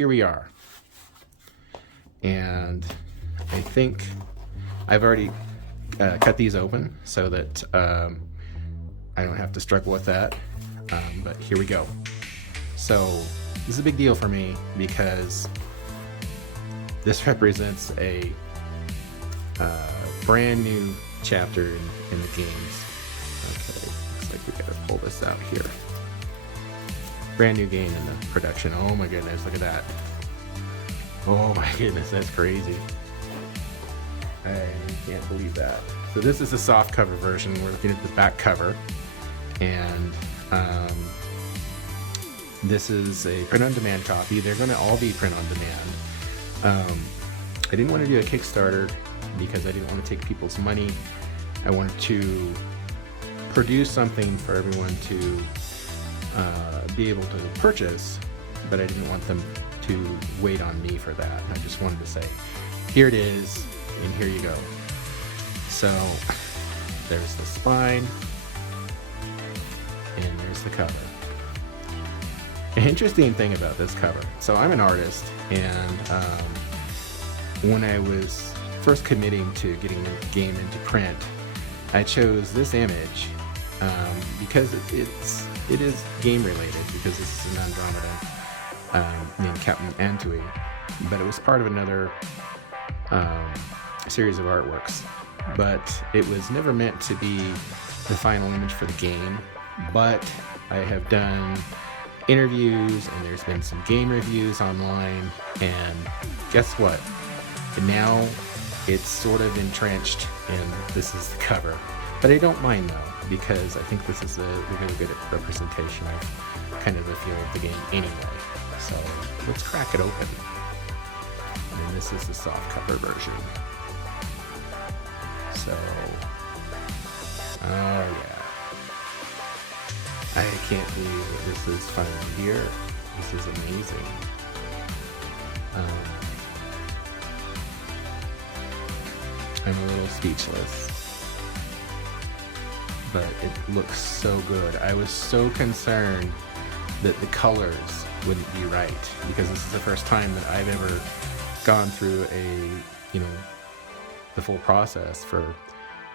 here we are. And I think I've already cut these open so that I don't have to struggle with that. But here we go. So this is a big deal for me because this represents a brand new chapter in the games. Okay, looks like we gotta pull this out here. Brand new game in the production. Oh my goodness, look at that. Oh my goodness, that's crazy. I can't believe that. So this is the soft cover version. We're looking at the back cover, and this is a print-on-demand copy. They're going to all be print-on-demand. I didn't want to do a Kickstarter because I didn't want to take people's money. I wanted to produce something for everyone to be able to purchase, but I didn't want them to wait on me for that. I just wanted to say, here it is, and here you go. So there's the spine, and there's the cover. An interesting thing about this cover. So I'm an artist, and when I was first committing to getting the game into print, I chose this image because it is game related, because this is an Andromeda named Captain Antui, but it was part of another series of artworks. But it was never meant to be the final image for the game. But I have done interviews, and there's been some game reviews online, and guess what? Now it's sort of entrenched, and this is the cover. But I don't mind though, because I think this is a really good representation of kind of the feel of the game anyway. So let's crack it open. And this is the soft cover version. So, oh yeah. I can't believe that this is finally here. This is amazing. I'm a little speechless. But it looks so good. I was so concerned that the colors wouldn't be right, because this is the first time that I've ever gone through the full process for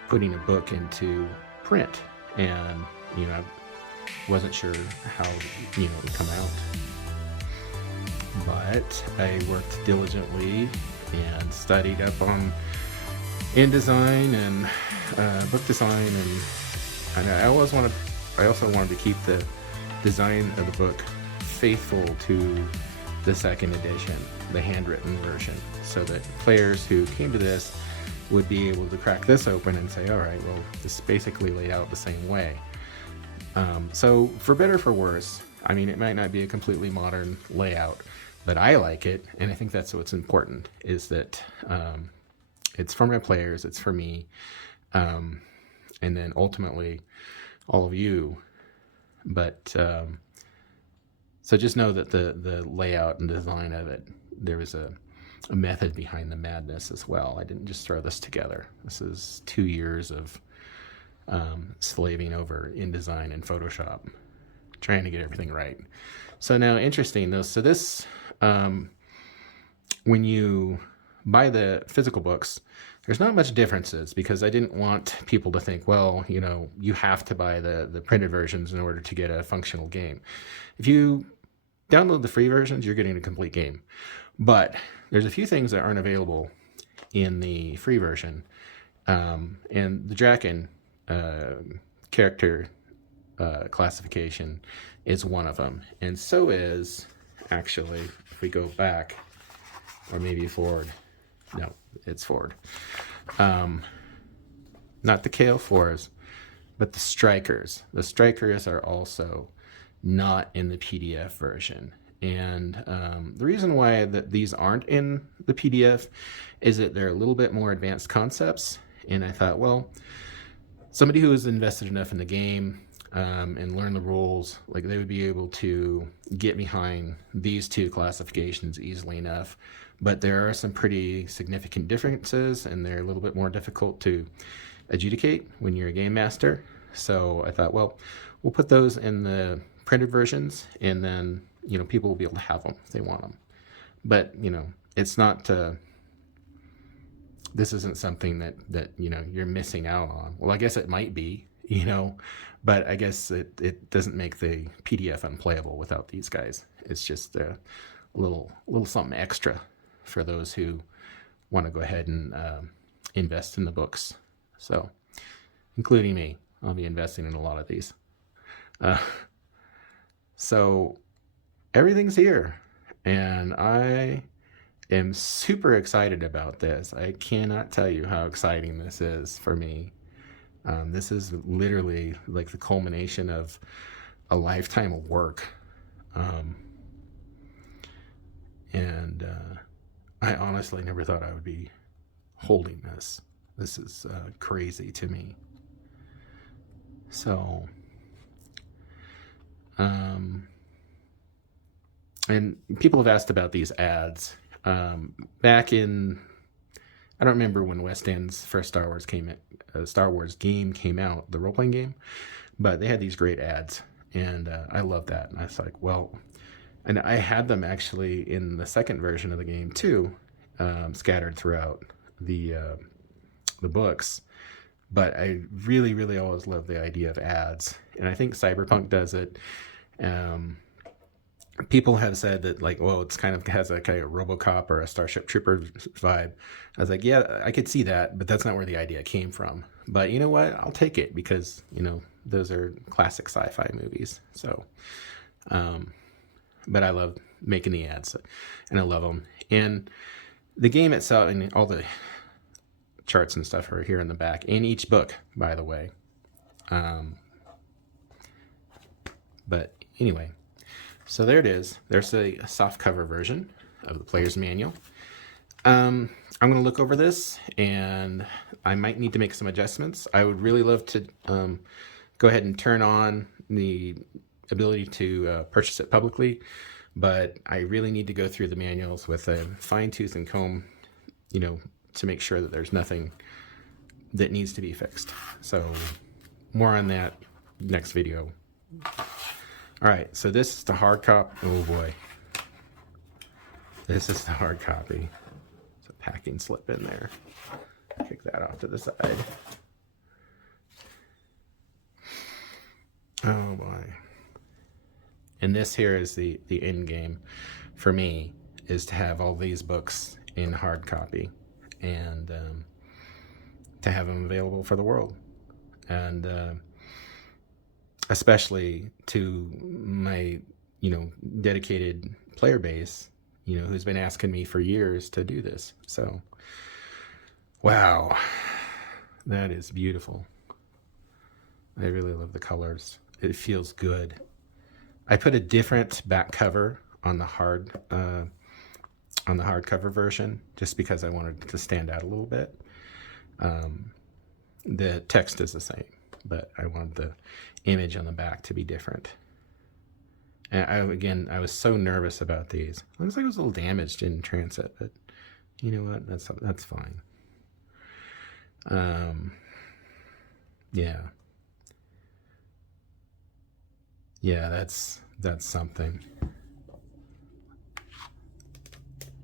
putting a book into print, and I wasn't sure how it would come out. But I worked diligently and studied up on InDesign and book design, and I also wanted to keep the design of the book faithful to the second edition, the handwritten version, so that players who came to this would be able to crack this open and say, all right, well, this is basically laid out the same way. So for better or for worse, I mean, it might not be a completely modern layout, but I like it, and I think that's what's important, is that it's for my players, it's for me, and then ultimately all of you. But so just know that the layout and design of it, there was a method behind the madness as well. I didn't just throw this together. This is 2 years of slaving over InDesign and Photoshop, trying to get everything right. So now, interesting though, so this, when you buy the physical books, there's not much differences, because I didn't want people to think, well, you have to buy the printed versions in order to get a functional game. If you download the free versions, you're getting a complete game. But there's a few things that aren't available in the free version. And the Draken character classification is one of them. And so is, actually, if we go back, or maybe forward. No, it's forward. Not the KL4s, but the Strikers. The Strikers are also not in the PDF version. And the reason why these aren't in the PDF is that they're a little bit more advanced concepts. And I thought, well, somebody who is invested enough in the game and learn the rules, like, they would be able to get behind these two classifications easily enough. But there are some pretty significant differences, and they're a little bit more difficult to adjudicate when you're a game master. So I thought, well, we'll put those in the printed versions, and then people will be able to have them if they want them. but it's not. This isn't something that you're missing out on. Well, I guess it might be, but I guess it doesn't make the PDF unplayable without these guys. It's just a little something extra for those who want to go ahead and invest in the books. So, including me, I'll be investing in a lot of these. So everything's here, and I am super excited about this. I cannot tell you how exciting this is for me. This is literally like the culmination of a lifetime of work. And I honestly never thought I would be holding this. This is crazy to me. So, and people have asked about these ads. Back in, I don't remember when West End's first Star Wars game came out, the role-playing game, but they had these great ads, and I love that. And I was like, well, and I had them actually in the second version of the game too, scattered throughout the books. But I really, really always love the idea of ads, and I think Cyberpunk does it. People have said that, like, well, it's kind of has a kind of RoboCop or a Starship Trooper vibe. I was like, yeah, I could see that, but that's not where the idea came from. But you know what? I'll take it because, those are classic sci-fi movies. So, but I love making the ads, and I love them. And the game itself, and all the charts and stuff are here in the back, in each book, by the way. But anyway. So there it is. There's a soft cover version of the player's manual. I'm going to look over this, and I might need to make some adjustments. I would really love to go ahead and turn on the ability to purchase it publicly, but I really need to go through the manuals with a fine tooth and comb, to make sure that there's nothing that needs to be fixed. So more on that next video. All right, so this is the hard copy. Oh boy. This is the hard copy. There's a packing slip in there. Kick that off to the side. Oh boy. And this here is the end game for me, is to have all these books in hard copy and to have them available for the world. And especially to my, dedicated player base, who's been asking me for years to do this. So, wow, that is beautiful. I really love the colors. It feels good. I put a different back cover on the hardcover version, just because I wanted it to stand out a little bit. The text is the same, but I wanted the image on the back to be different. And I was so nervous about these. It looks like it was a little damaged in transit, but you know what? That's fine. Yeah, that's something.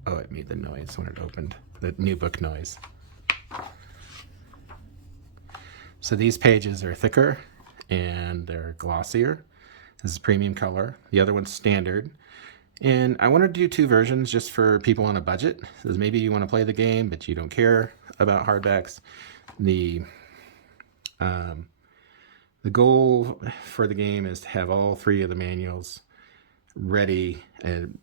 Oh, it made the noise when it opened. The new book noise. So these pages are thicker and they're glossier. This is premium color. The other one's standard. And I wanted to do two versions just for people on a budget. Because maybe you want to play the game, but you don't care about hardbacks. The goal for the game is to have all three of the manuals ready and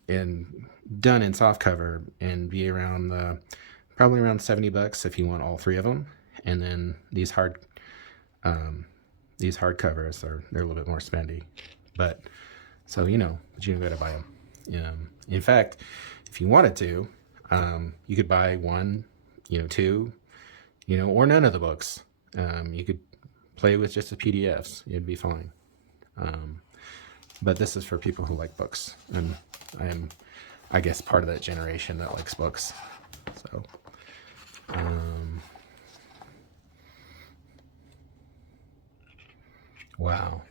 done in softcover and be around probably around $70 if you want all three of them. And then these hardcovers they're a little bit more spendy, but so but you gotta buy them. In fact, if you wanted to, you could buy one, two, or none of the books. You could play with just the PDFs. It'd be fine. But this is for people who like books, and I am, I guess, part of that generation that likes books. So, wow.